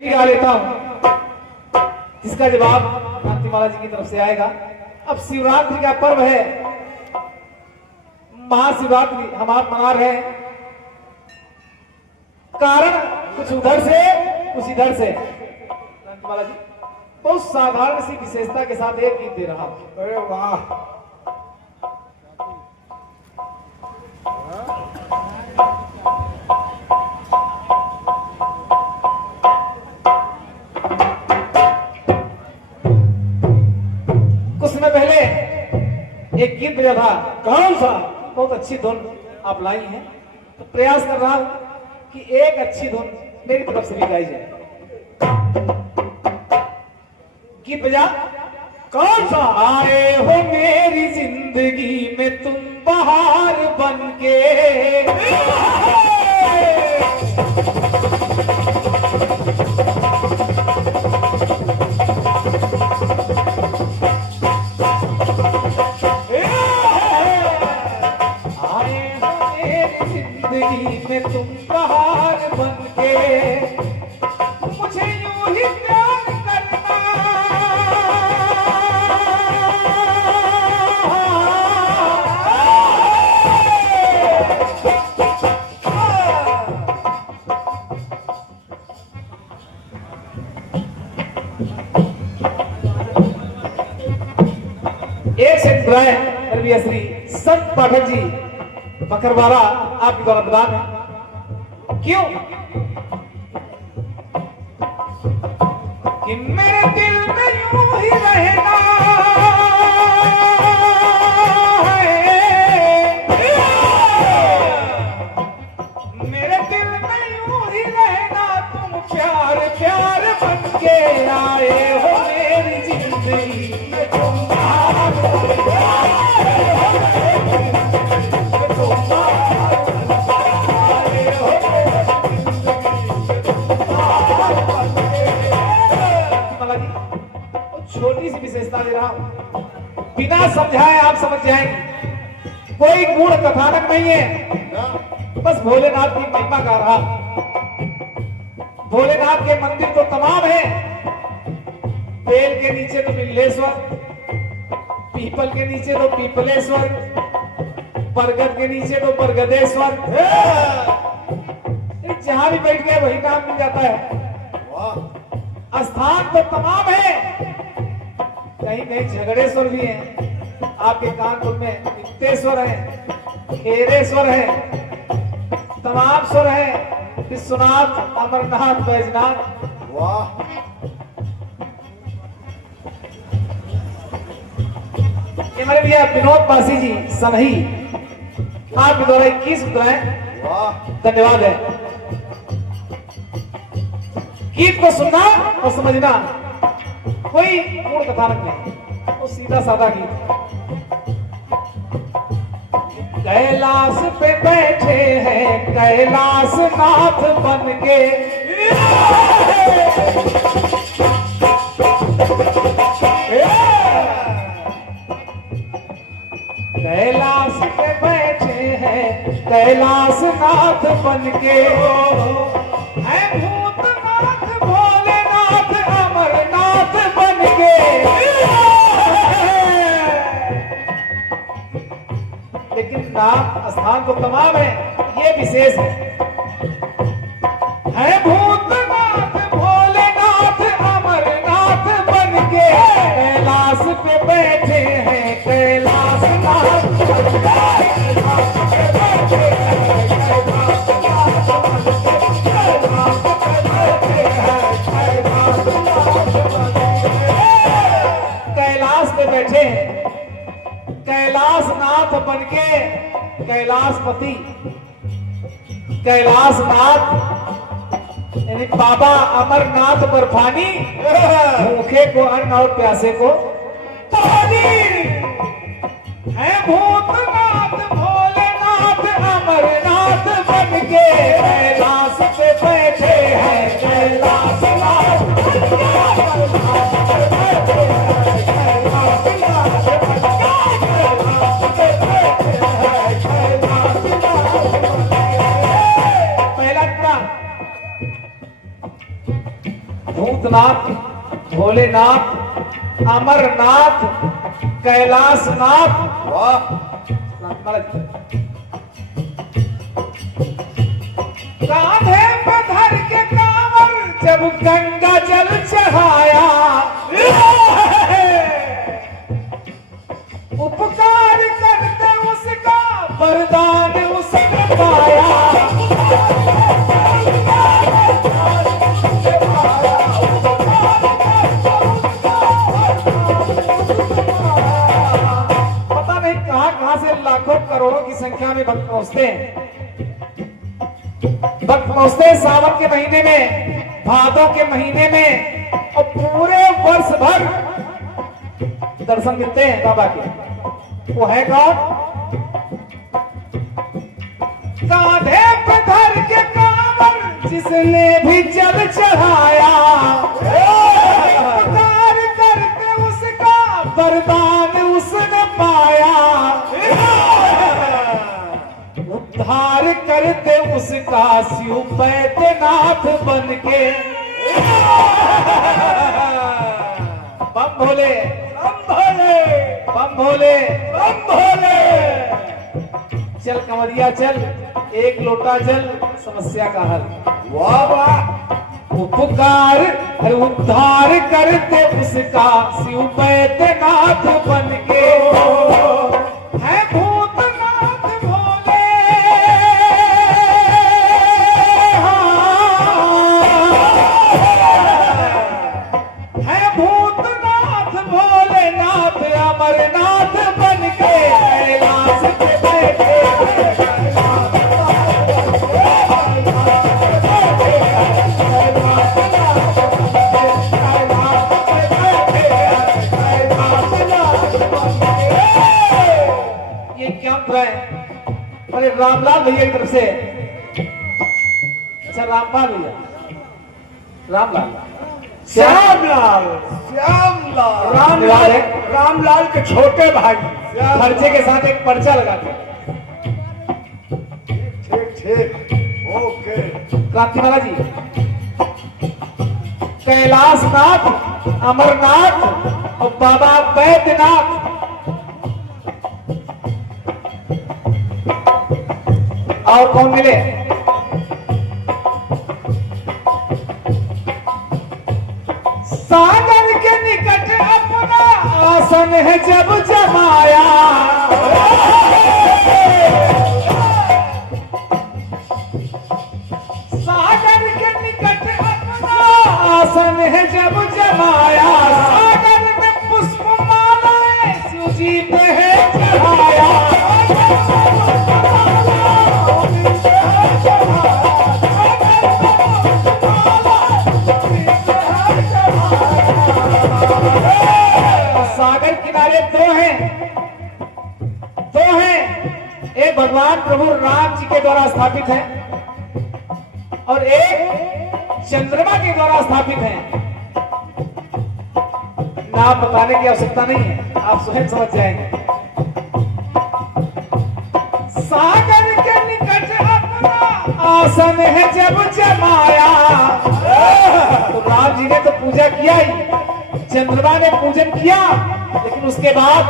गा लेता हूं जिसका जवाब कांतिमाला जी की तरफ से आएगा। अब शिवरात्रि का पर्व है, महाशिवरात्रि हम आप मना रहे हैं। कारण कुछ उधर से कुछ इधर से। कांतिमाला जी बहुत साधारण सी विशेषता के साथ एक गीत दे रहा हूं। अरे वाह, कुछ समय पहले एक गीत बजा था। कौन सा? बहुत अच्छी धुन आप लाई हैं, तो प्रयास कर रहा हूं कि एक अच्छी धुन मेरी तरफ से भी गाई जाए। गीत बजा। कौन सा? आए हो मेरी जिंदगी में तुम बहार बन के, जिंदगी में तुम बहार बन के मुझे यूं ही प्यार करना। एक से बुलाए रवि श्री संत पाठक जी बकरवाला आपके द्वारा प्रदान है। क्यों कि मेरे दिल में यूं ही रहना है, मेरे दिल में यूं ही रहना, तुम प्यार प्यार बन के आए हो मेरी जिंदगी में तुम छोटी सी विशेषता दे रहा हूं, बिना समझाए आप समझ जाएंगे। कोई गुण कथानक नहीं है, बस भोलेनाथ की महिमा गा रहा। भोलेनाथ के मंदिर तो तमाम है, बेल के नीचे तो बिल्लेश्वर, पीपल के नीचे तो पीपलेश्वर, बरगद के नीचे तो बरगदेश्वर। जहां भी बैठ गए वही काम मिल जाता है। स्थान तो तमाम है, कहीं कहीं झगड़ेश्वर भी हैं, आपके कानपुर में वित्तेश्वर है, खेरेश्वर है, तमाम स्वर है, विश्वनाथ, अमरनाथ, बैजनाथ। वाह, ये हमारे भैया विनोद पासी जी सनही आपके द्वारा 21 मुद्राएं। वाह, धन्यवाद है। गीत को सुनना और समझना, कोई पूर्ण कथानक नहीं, वो सीधा साधा गीत। कैलाश पे बैठे हैं कैलाश नाथ बन के, कैलाश पे बैठे हैं कैलाश नाथ बन के, है भूतनाथ भोलेनाथ अमरनाथ बन के। लेकिन नाम स्थान तो तमाम है, ये विशेष है भूतनाथ भोलेनाथ अमरनाथ बन के, कैलाश पे बैठे हैं कैलाश नाथ बन कैलाश पे बैठे कैलाश नाथ बन के, कैलाशपति कैलाशनाथ यानी बाबा अमरनाथ बर्फानी, भूखे को अन्न और प्यासे को पानी। है भूतनाथ भोलेनाथ अमरनाथ बन के, कैलाश पे बैठे हैं कैलाशनाथ भूतनाथ, भोलेनाथ, अमरनाथ, कैलाशनाथ। वाह कांधे पे धर के कांवर जब गंगा जल चढ़ाया, उपकार करते उसका वरदान उसने पाया। पता नहीं कहां से लाखों करोड़ों की संख्या में भक्त पहुंचते हैं। भक्त पहुंचते हैं सावन के महीने में, भादों के महीने में, और पूरे वर्ष भर दर्शन मिलते हैं बाबा के। वो है कौन? कांधे पे धर के कांवर जिसने भी जल चढ़ाया, उपकार करके उसका वरदान उसने पाया। उद्धार करते उसका शिव बैद्यनाथ बन के। बम भोले, बम भोले, बम भोले, बम भोले। चल कंवरिया चल, एक लोटा जल समस्या का हल। वाह वाह उपकार और उद्धार करते उसका शिव बैद्यनाथ बन के। है भूतनाथ भोले, है भूतनाथ भोलेनाथ, अमरनाथ बन के कैलाश पे बैठे। ये क्या है? अरे रामलाल भैया की तरफ से। अच्छा रामलाल भैया, रामलाल, श्यामलाल, श्यामलाल, रामलाल, रामलाल के छोटे भाई। खर्चे के साथ एक पर्चा लगाते हैं। ठीक ठीक ओके। क्रांतिमाला जी, कैलाशनाथ, अमरनाथ और बाबा बैद्यनाथ, और कौन मिले? सागर के निकट अपना आसन है जब जमाया, सागर के निकट अपना आसन है जब जमाया। सागर में पुष्पमालाएं शिव जी पे है चढ़ाया। सागर किनारे दो हैं, दो हैं। एक भगवान प्रभु राम जी के द्वारा स्थापित है और एक चंद्रमा के द्वारा स्थापित है। नाम बताने की आवश्यकता नहीं है, आप स्वयं समझ जाएंगे। सागर के निकट अपना आसन है जब जमाया। तो राम जी ने तो पूजा किया ही, चंद्रमा ने पूजन किया, लेकिन उसके बाद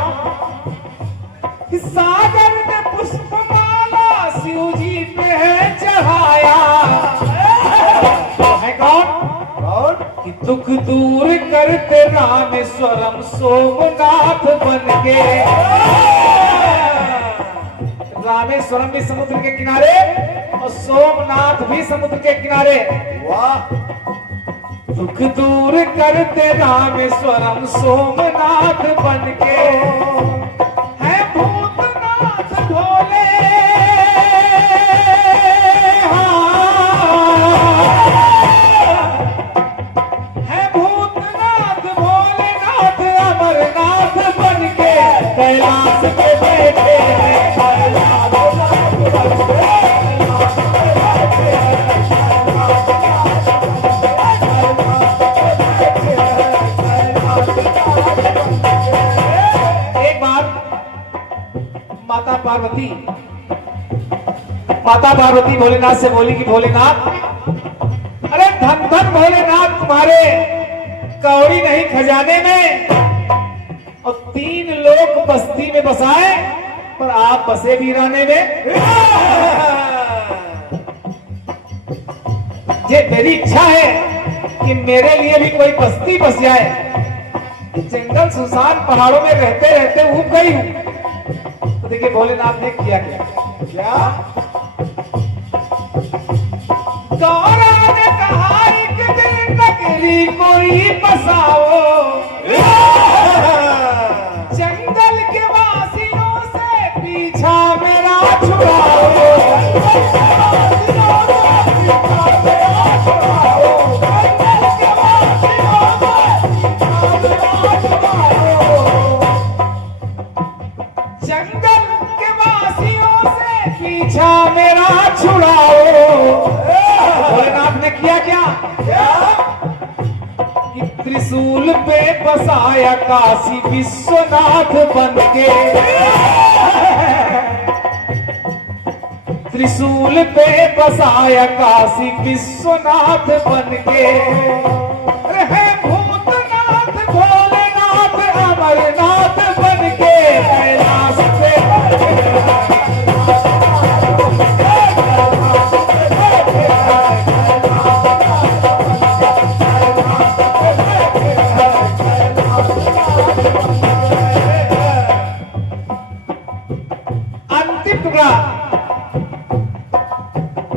सागर में पुष्पमाला शिव जी पे है चढ़ाया। है कौन? और कि दुख दूर करते रामेश्वरम सोमनाथ बन के। रामेश्वरम भी समुद्र के किनारे और सोमनाथ भी समुद्र के किनारे। वाह दुख दूर करते रामेश्वरम सोमनाथ बन के। है भूतनाथ भोले, है भूतनाथ भोलेनाथ, अमरनाथ बन के कैलाश पे बैठे हैं। माता पार्वती भोलेनाथ से बोली कि भोलेनाथ, अरे धन धन भोलेनाथ, तुम्हारे कौड़ी नहीं खजाने में, और 3 लोग बस्ती में बसाए पर आप बसे वीराने में। ये मेरी इच्छा है कि मेरे लिए भी कोई बस्ती बस जाए। जंगल सुनसान पहाड़ों में रहते रहते ऊब गई हूं। तो देखिए भोलेनाथ ने किया क्या? गौरा ने कहा एक दिन नगरी कोई बसाओ, जंगल के वासियों से पीछा मेरा छुड़ाओ। जंगल के वासियों से पीछा मेरा छुड़ाओ। भोलेनाथ ने किया क्या? कि त्रिशूल पे बसाया काशी विश्वनाथ बनके, त्रिशूल पे बसाया काशी विश्वनाथ बनके। रहे भूतनाथ भोलेनाथ अमरनाथ बनके कैलाश पे।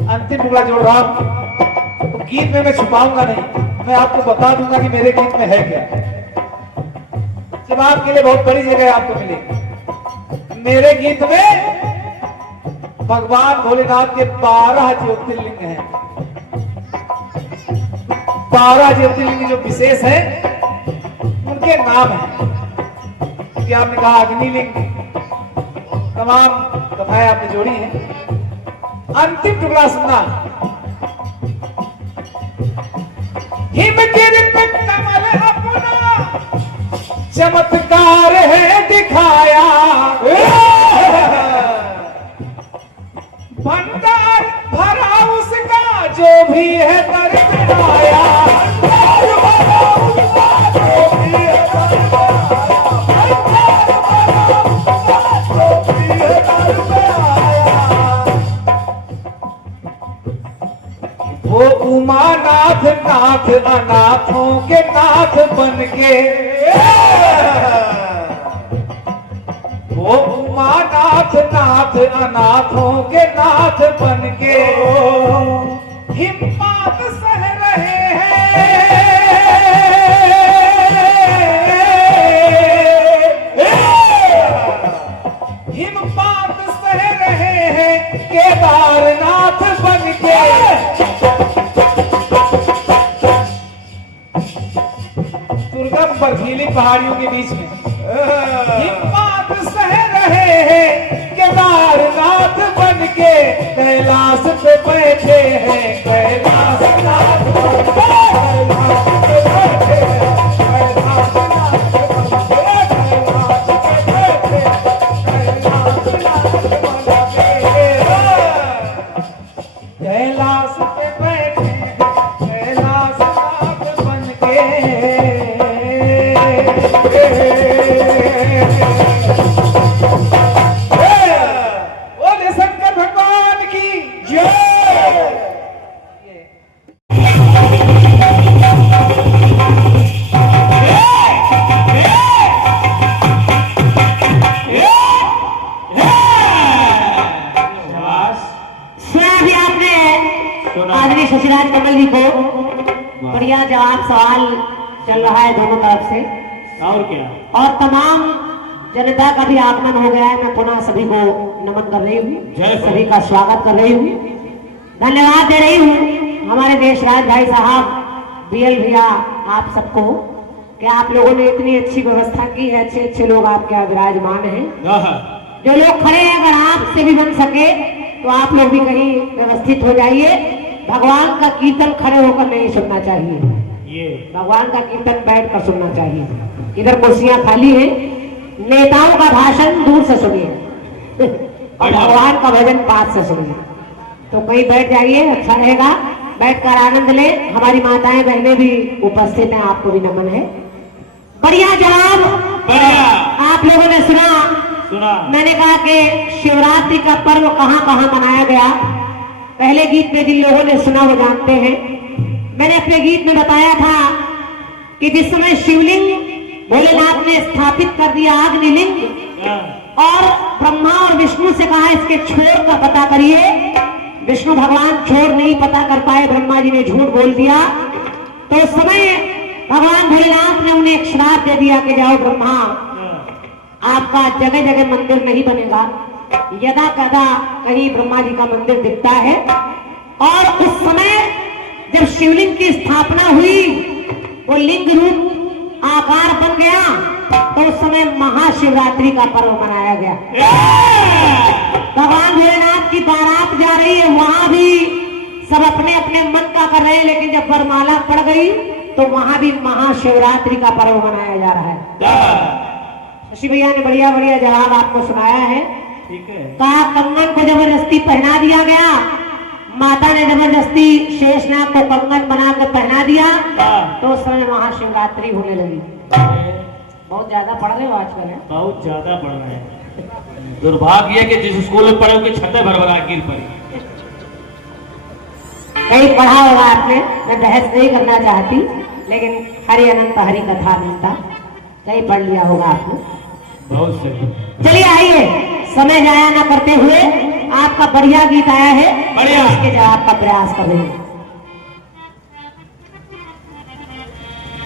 अंतिम टुकड़ा जोड़ रहा हूं। तो गीत में मैं छुपाऊंगा नहीं, मैं आपको बता दूंगा कि मेरे गीत में है क्या। जवाब के लिए बहुत बड़ी जगह आपको मिलेगी। मेरे गीत में भगवान भोलेनाथ के 12 ज्योतिर्लिंग हैं। 12 ज्योतिर्लिंग जो विशेष है उनके नाम हैं। क्योंकि आपने कहा अग्निलिंग, तमाम कथाएं आपने जोड़ी हैं। अंतिम टुकड़ा सुनना। हिमगिर पे कमल अपना चमत्कार है दिखाया, भंडार भरा उसका जो भी है कर आया। वो उमानाथ नाथ अनाथों के नाथ बनके, वो उमानाथ नाथ अनाथों के नाथ बनके हिम्मत सह रहे हैं। हिम्मत सह रहे हैं केदारनाथ बनके। दुर्गम बर्फीली पहाड़ियों के बीच में हिम्मत सह रहे हैं केदारनाथ बनके कैलाश पे बैठे हैं। कैलाशनाथ कैलाश पे बैठे कैलाशनाथ बनके। बोले शंकर भगवान की जय। आदरणीय शशिराज कमल जी को बढ़िया जवाब सवाल चल रहा है दोनों तरफ से, और क्या, और तमाम जनता का भी आगमन हो गया है। मैं पुनः सभी को नमन कर रही हूँ, सभी का स्वागत कर रही हूँ, धन्यवाद दे रही हूँ हमारे देशराज भाई साहब, बीएल भैया, आप सबको कि आप लोगों ने इतनी अच्छी व्यवस्था की है। अच्छे अच्छे लोग आपके यहाँ विराजमान हैं। जो लोग खड़े हैं, अगर आपसे भी बन सके तो आप लोग भी कहीं व्यवस्थित हो जाइए। भगवान का कीर्तन खड़े होकर नहीं सुनना चाहिए, ये भगवान का कीर्तन बैठ कर सुनना चाहिए। इधर कुर्सियां खाली हैं, नेताओं का भाषण दूर से सुनिए और भगवान का भजन पास से सुनिए। तो कहीं बैठ जाइए, अच्छा रहेगा। बैठकर आनंद ले। हमारी माताएं बहनें भी उपस्थित हैं, आपको भी नमन है। बढ़िया जवाब, बढ़िया आप लोगों ने सुना। सुना। मैंने कहा कि शिवरात्रि का पर्व कहां कहां मनाया गया। पहले गीत में जिन लोगों ने सुना वो जानते हैं। मैंने अपने गीत में बताया था कि जिस समय शिवलिंग भोलेनाथ ने स्थापित कर दिया अग्निलिंग, और ब्रह्मा और विष्णु से कहा इसके छोर का पता करिए। विष्णु भगवान छोर नहीं पता कर पाए, ब्रह्मा जी ने झूठ बोल दिया। तो उस समय भगवान भोलेनाथ ने उन्हें एक श्राप दे दिया कि जाओ ब्रह्मा, आपका जगह जगह मंदिर नहीं बनेगा। यदा कदा कहीं ब्रह्मा जी का मंदिर दिखता है। और उस समय जब शिवलिंग की स्थापना हुई, वो लिंग रूप आकार बन गया, तो उस समय महाशिवरात्रि का पर्व मनाया गया। भगवान भोलेनाथ की बारात जा रही है, वहां भी सब अपने अपने मन का कर रहे हैं, लेकिन जब वरमाला पड़ गई तो वहां भी महाशिवरात्रि का पर्व मनाया जा रहा है। शशि भैया ने बढ़िया बढ़िया जवाब आपको सुनाया है। ठीक है। कहा कंगन को जबरदस्ती पहना दिया गया, माता ने जबरदस्ती शेषनाग को कंगन बना कर पहना दिया, तो उस समय महाशिवरात्रि होने लगी। बहुत ज्यादा पढ़ रहे हो आजकल है? बहुत ज्यादा पढ़ रहे हैं। दुर्भाग्य है कि जिस स्कूल में पढ़े उसकी छतें भरभरा गिर पड़ी। कहीं पढ़ा होगा आपने, मैं बहस नहीं करना चाहती, लेकिन हरि अनंत हरि कथा मिलता, कहीं पढ़ लिया होगा आपने। बहुत सही। चलिए आइए, समय जाया ना करते हुए आपका बढ़िया गीत आया है, बढ़िया। इसके जवाब का प्रयास करेंगे।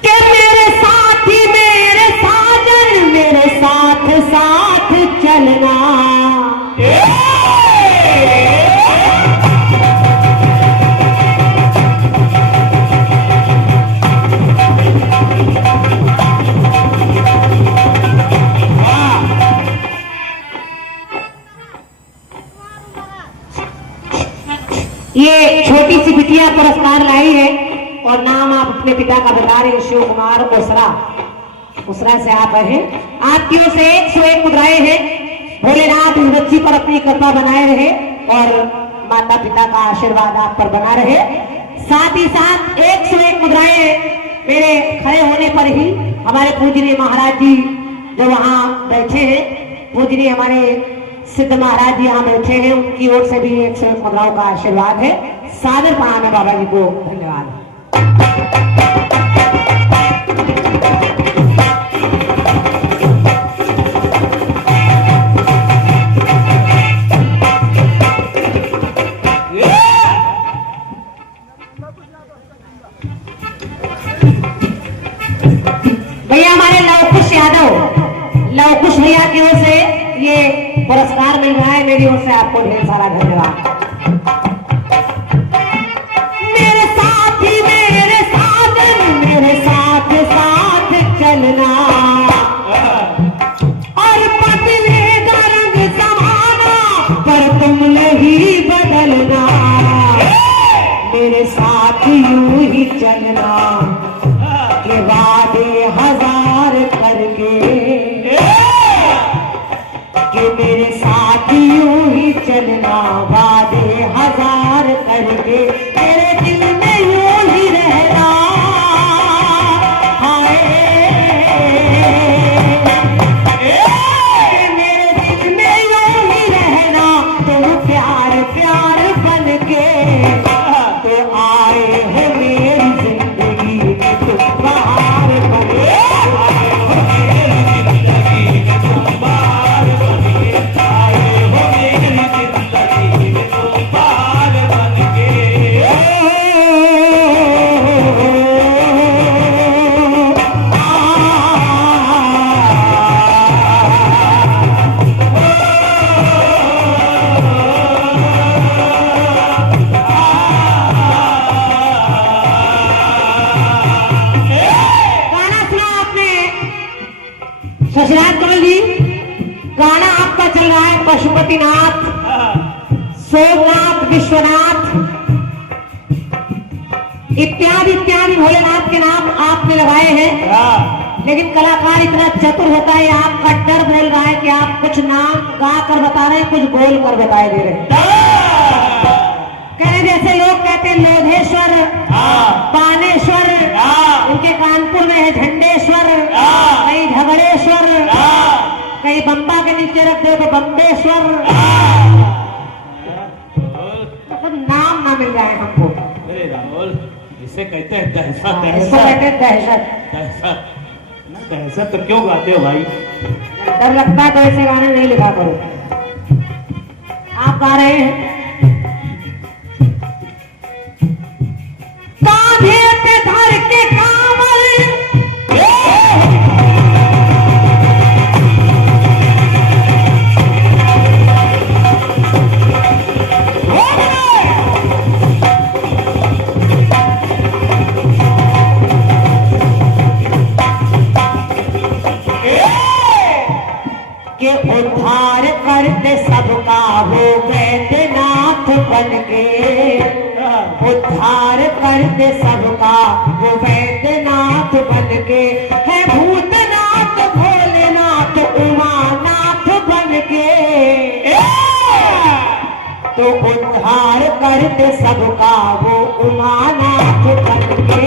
कि मेरे साथी मेरे साजन मेरे साथ साथ चलना, ये छोटी सी बिटिया पुरस्कार लाई है, और नाम आप अपने पिता का बता रहे हैं, शिव कुमार उसरा से आप हैं। आपकी ओर से 101 मुद्राएं हैं। भोलेनाथ इस बच्ची पर अपनी कृपा बनाए रहे और माता पिता का आशीर्वाद आप पर बना रहे। साथ ही साथ 101 मुद्राएं मेरे खड़े होने पर ही हमारे पूजनीय महाराज जी जो वहाँ बैठे हैं, पूजनीय हमारे सिद्ध महाराज जी यहाँ बैठे हैं, उनकी ओर से भी 101 मुद्राओं का आशीर्वाद है। सादर प्रणाम है बाबा जी को, धन्यवाद। भैया हमारे लवकुश यादव, लवकुश भैया की ओर से ये पुरस्कार मिल रहा है, मेरी ओर से आपको ढेर सारा धन्यवाद। मेरे साथी मेरे साजन मेरे साथ साथ चलना, और बदलेगा रंग समाना पर तुम नहीं बदलना, मेरे साथ यूं ही चलना के वादे हजार करके, कि मेरे साथ यूं ही चलना वादे हजार करके, तेरे दिल में यूं ही रहना। हाय मेरे दिल में यूं ही रहना, तुम प्यार प्यार बन के तो आए हो मेरी जिंदगी में, तुम बाहर बने शशिराज कमल जी, गाना आपका चल रहा है पशुपतिनाथ, सोमनाथ, विश्वनाथ इत्यादि इत्यादि भोलेनाथ के नाम आपने लगाए हैं। लेकिन कलाकार इतना चतुर होता है, आपका डर बोल रहा है कि आप कुछ नाम गा कर बता रहे हैं, कुछ बोल कर बताए दे रहे हैं। कहने जैसे लोग कहते हैं लोधेश्वर नीचे रख दे तो बम्बेश्वर, मतलब नाम ना मिल जाए हमको। अरे राहुल, इसे कहते हैं दहशत। इसको कहते हैं दहशत। दहशत ना, दहशत तो क्यों गाते हो भाई? डर लगता है तो ऐसे गाने नहीं लिखा करो। आप गा रहे हैं कांधे पे धर के कांवल, के उद्धार करते सबका वो वैद्यनाथ बन के, उद्धार करते सबका वो वैद्यनाथ बन के, है भूतनाथ भोलेनाथ उमानाथ बन के। तो उद्धार करते सबका वो उमानाथ बन के,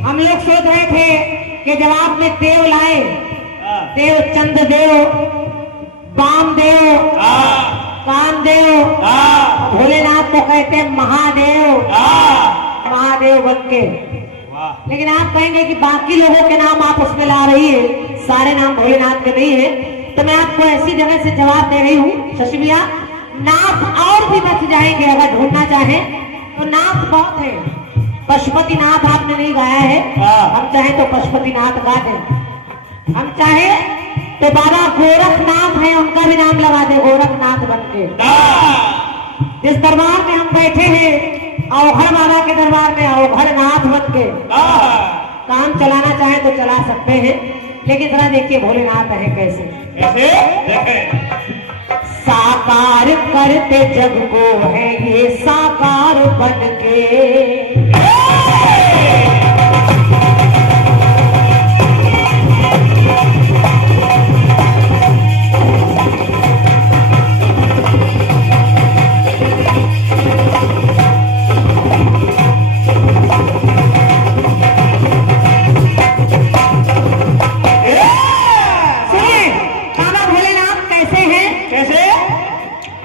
हम लोग सोच रहे थे कि जवाब में देव लाए, देव चंद्रदेव, वामदेव, कामदेव, भोलेनाथ को कहते हैं महादेव, महादेव बन के। लेकिन आप कहेंगे कि बाकी लोगों के नाम आप उसमें ला रही है, सारे नाम भोलेनाथ के नहीं है, तो मैं आपको ऐसी जगह से जवाब दे रही हूँ शशि भैया, नाथ और भी बच जाएंगे अगर ढूंढना चाहें तो। नाथ बहुत है, पशुपतिनाथ आपने नहीं गाया है, हम चाहे तो पशुपतिनाथ गा दें, हम चाहे तो बाबा गोरखनाथ है उनका भी नाम लगा दे, गोरखनाथ बन के। जिस दरबार में हम बैठे हैं अवघड़ बाबा के दरबार में अवघड़नाथ बन के काम चलाना चाहे तो चला सकते हैं। लेकिन जरा देखिए भोलेनाथ है कैसे, साकार करते जग को है ये साकार बन के।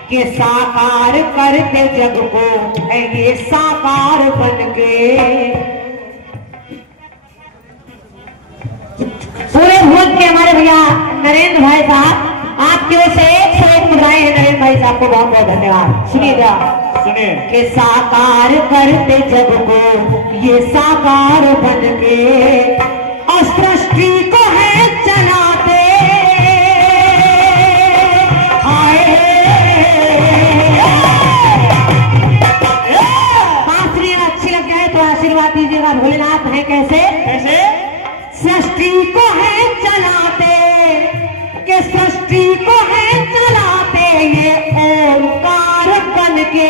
के साकार करते जग को है ये साकार बन के। पूरे भोज के हमारे भैया नरेंद्र भाई साहब आपकी ओर से 101 मुद्राएं हैं। नरेंद्र भाई साहब को बहुत बहुत धन्यवाद। सुनिएगा, सुनिए। के साकार करते जग को ये साकार बन के, और सृष्टि को है चलाते आशीर्वाद दीजिएगा। भोलेनाथ है कैसे, कैसे सृष्टि को है चलाते, के सृष्टि को है चलाते ये ओंकार बन के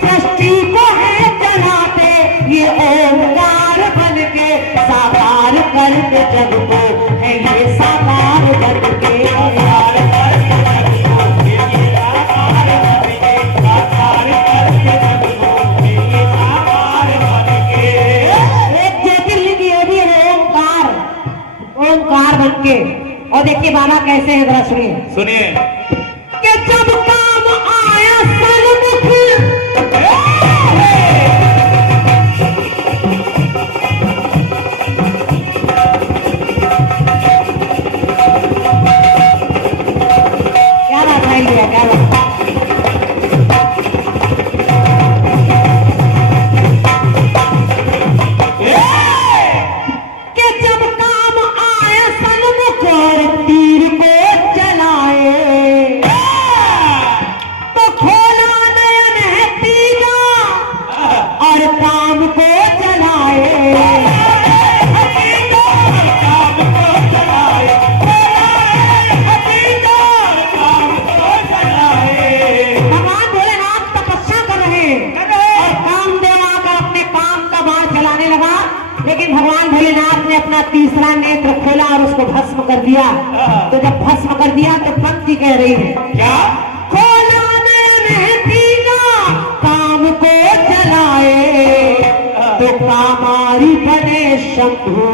सृष्टि को है चलाते ये ओंकार बन के, साकार करते जग को है ये साकार बन के। ओंकार बन के। और देखिए बाबा कैसे है, जरा सुनिए, सुनिए। कि जब काम आया सन्मुख, क्या बात है, क्या बात तीर को चलाए लेकिन भगवान भोलेनाथ ने अपना तीसरा नेत्र खोला और उसको भस्म कर दिया। तो जब भस्म कर दिया तो पंक्ति कह रही है क्या? खोला नयन तीना काम को जलाए तो कामारी बने शंभु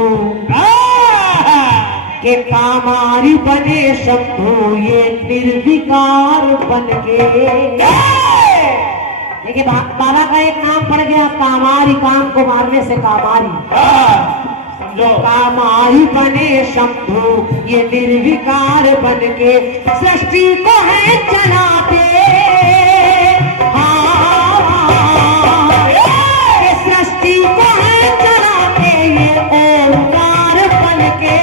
के कामारी बने शंभु ये निर्विकार बन के। देखिए बाबा का एक नाम पड़ गया कामारी, काम को मारने से कामारी। समझो कामारी बने शंभु ये निर्विकार बन के सृष्टि को है चलाते। ये सृष्टि को है चलाते ये ओंकार बन के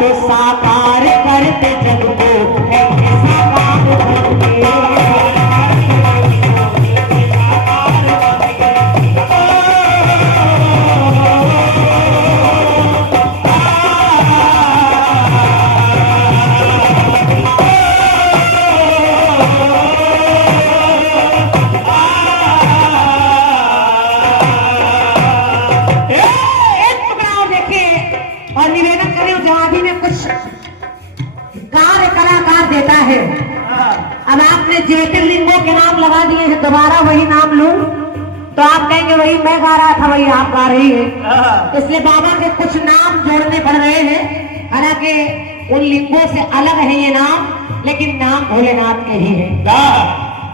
तो साकार करते जग को है साकार बन के। है। अब आपने ज्योतिर्लिंगों के नाम लगा दिए हैं, दोबारा वही नाम लूं तो आप कहेंगे वही मैं गा रहा था वही आप गा रही है। इसलिए बाबा के कुछ नाम जोड़ने पड़ रहे हैं, हालांकि उन लिंगों से अलग है ये नाम, लेकिन नाम भोलेनाथ के ही है।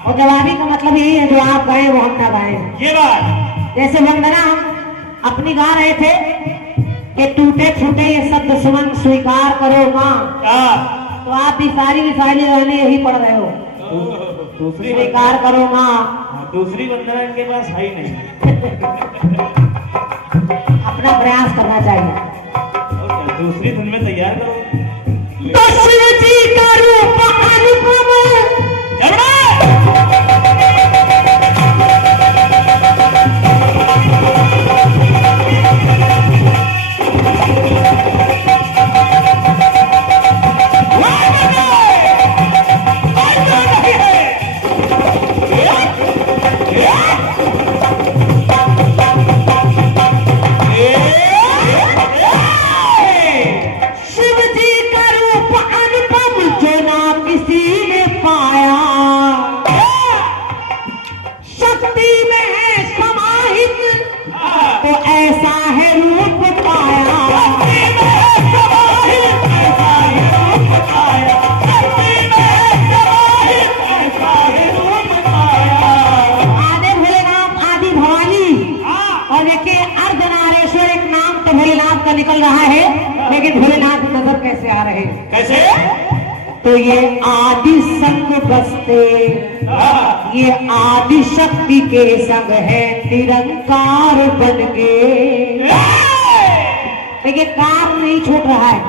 और जवाबी का मतलब यही है जो आप गाए वो हम ना गाए। ये बात जैसे वंदना हम अपनी गा रहे थे कि टूटे फूटे ये सब दुश्मन स्वीकार करो माँ, तो आप भी सारी गाने यही पढ़ रहे हो, दूसरी स्वीकार करो माँ। दूसरी वंदना इनके पास है ही नहीं। अपना प्रयास करना चाहिए। और क्या, दूसरी धुन में तैयार करो। तो शिव जी का रूप अनुपम निकल रहा है, लेकिन भोलेनाथ नजर कैसे आ रहे हैं? कैसे? तो ये आदि संग बसते, ये आदि शक्ति के संग है निरंकार बन के। देखिए कार नहीं छूट रहा है,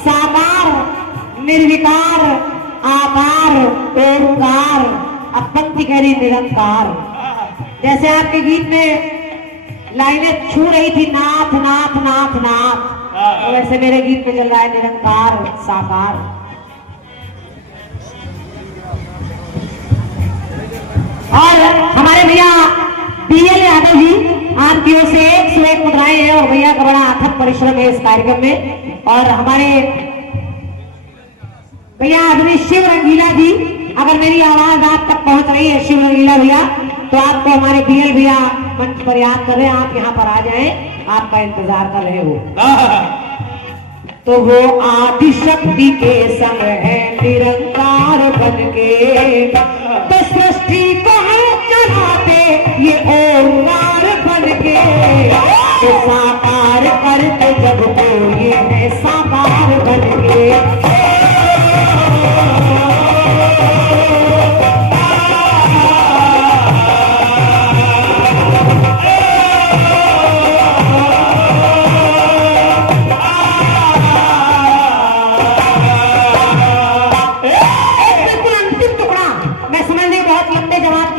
साकार निर्विकार आकार ओंकार, अब पंक्ति कह रही निरंकार। जैसे आपके गीत में लाइनें छू रही थी नाथ नाथ नाथ नाथ, तो वैसे मेरे गीत में चल रहा है निरंकार साकार। और हमारे भैया बीएल यादव जी आपकी ओर से 101 मुद्राएं हैं और भैया का बड़ा अथक परिश्रम है इस कार्यक्रम में। और हमारे भैया आदमी शिव रंगीला जी, अगर मेरी आवाज आप तक पहुंच रही है शिव रंगीला भैया, तो आपको हमारे बीएल भैया मंच पर याद कर रहे हैं, आप यहाँ पर आ जाएं, आपका इंतजार कर रहे हो। तो वो आदि शक्ति के संग है निरंकार बन के, तो सृष्टि को है चलाते ये ओंकार बन के, तो साकार करते जब को ये है साकार बन के।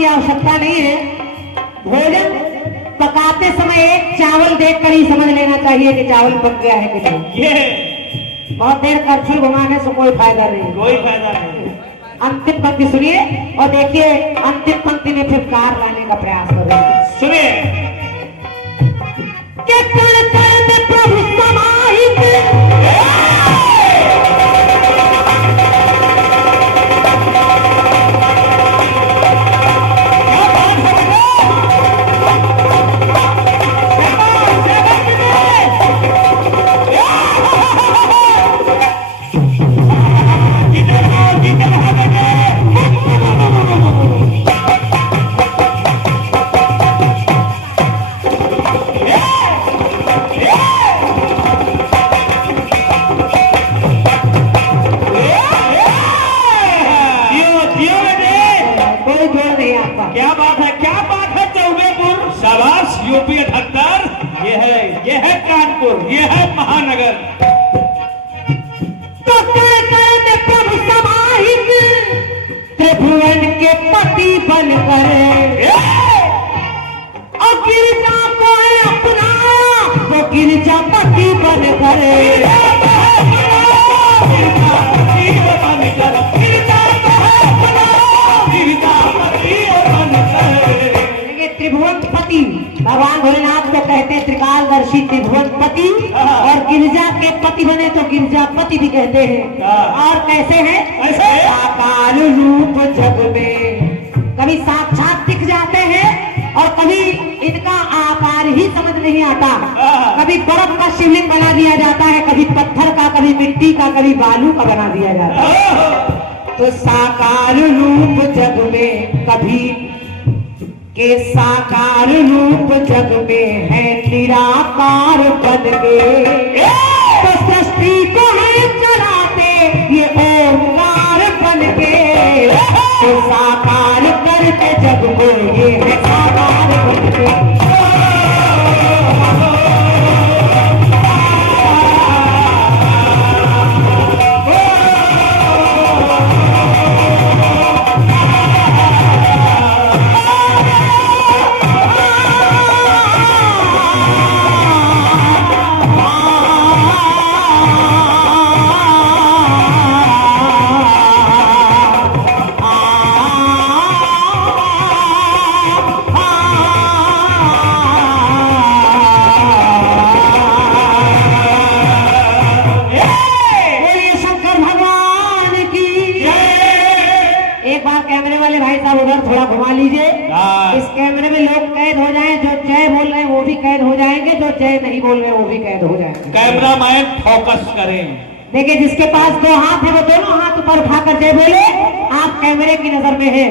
आवश्यकता नहीं है, भोजन पकाते समय एक चावल देखकर ही समझ लेना चाहिए कि चावल पक गया है कि नहीं। ये बहुत देर करछुल घुमाने से कोई फायदा नहीं, कोई फायदा नहीं। अंतिम पंक्ति सुनिए और देखिए अंतिम पंक्ति में फिर कार लाने का प्रयास करो। सुनिए। शाबाश यूपी 78। ये है कानपुर, ये है महानगर। तो कर प्रभु समाहित त्रिभुवन के पति बन करे और गिरजा को अपनाया तो गिरजापति बन करे। त्रिभुवनपति भगवान भोलेनाथ को कहते हैं त्रिकालदर्शी त्रिभुवनपति, और गिरजा के पति बने तो गिरजापति भी कहते हैं। और कैसे हैं? साकार रूप जग में कभी साक्षात दिख जाते हैं और कभी इनका आकार ही समझ नहीं आता। कभी बर्फ का शिवलिंग बना दिया जाता है, कभी पत्थर का, कभी मिट्टी का, कभी बालू का बना दिया जाता है। तो साकार रूप जग में कभी के साकार रूप जग में है निराकार बन गए। तो सृष्टि को है चलाते ये ओंकार बन गए। तो साकार करके जग को ये है साकार बन गए। थोड़ा घुमा लीजिए। इस कैमरे में लोग कैद हो जाएं, जो जय बोल रहे हैं वो भी कैद हो जाएंगे, जो जय नहीं बोल रहे हैं वो भी कैद हो जाएंगे। कैमरामैन फोकस करें। देखिए जिसके पास दो हाथ है वो दोनों हाथ ऊपर उठाकर जय बोले, आप कैमरे की नजर में है।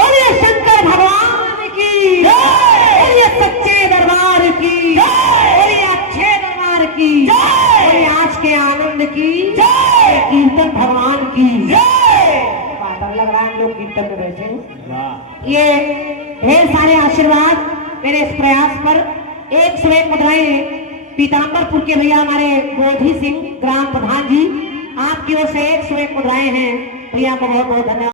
बोलिए शंकर भगवान की, बोलिए सच्चे दरबार की, बोलिए अच्छे दरबार की, बोलिए आज के आनंद की, कीर्तन भगवान की। लग रहा है लोग कीर्तन में बैठे हैं। ये ढेर सारे आशीर्वाद मेरे इस प्रयास पर 101 मुद्राएं पीताम्बरपुर के भैया हमारे बोधी सिंह ग्राम प्रधान जी, आपकी ओर से 101 मुद्राएं हैं भैया को बहुत बहुत धन्यवाद।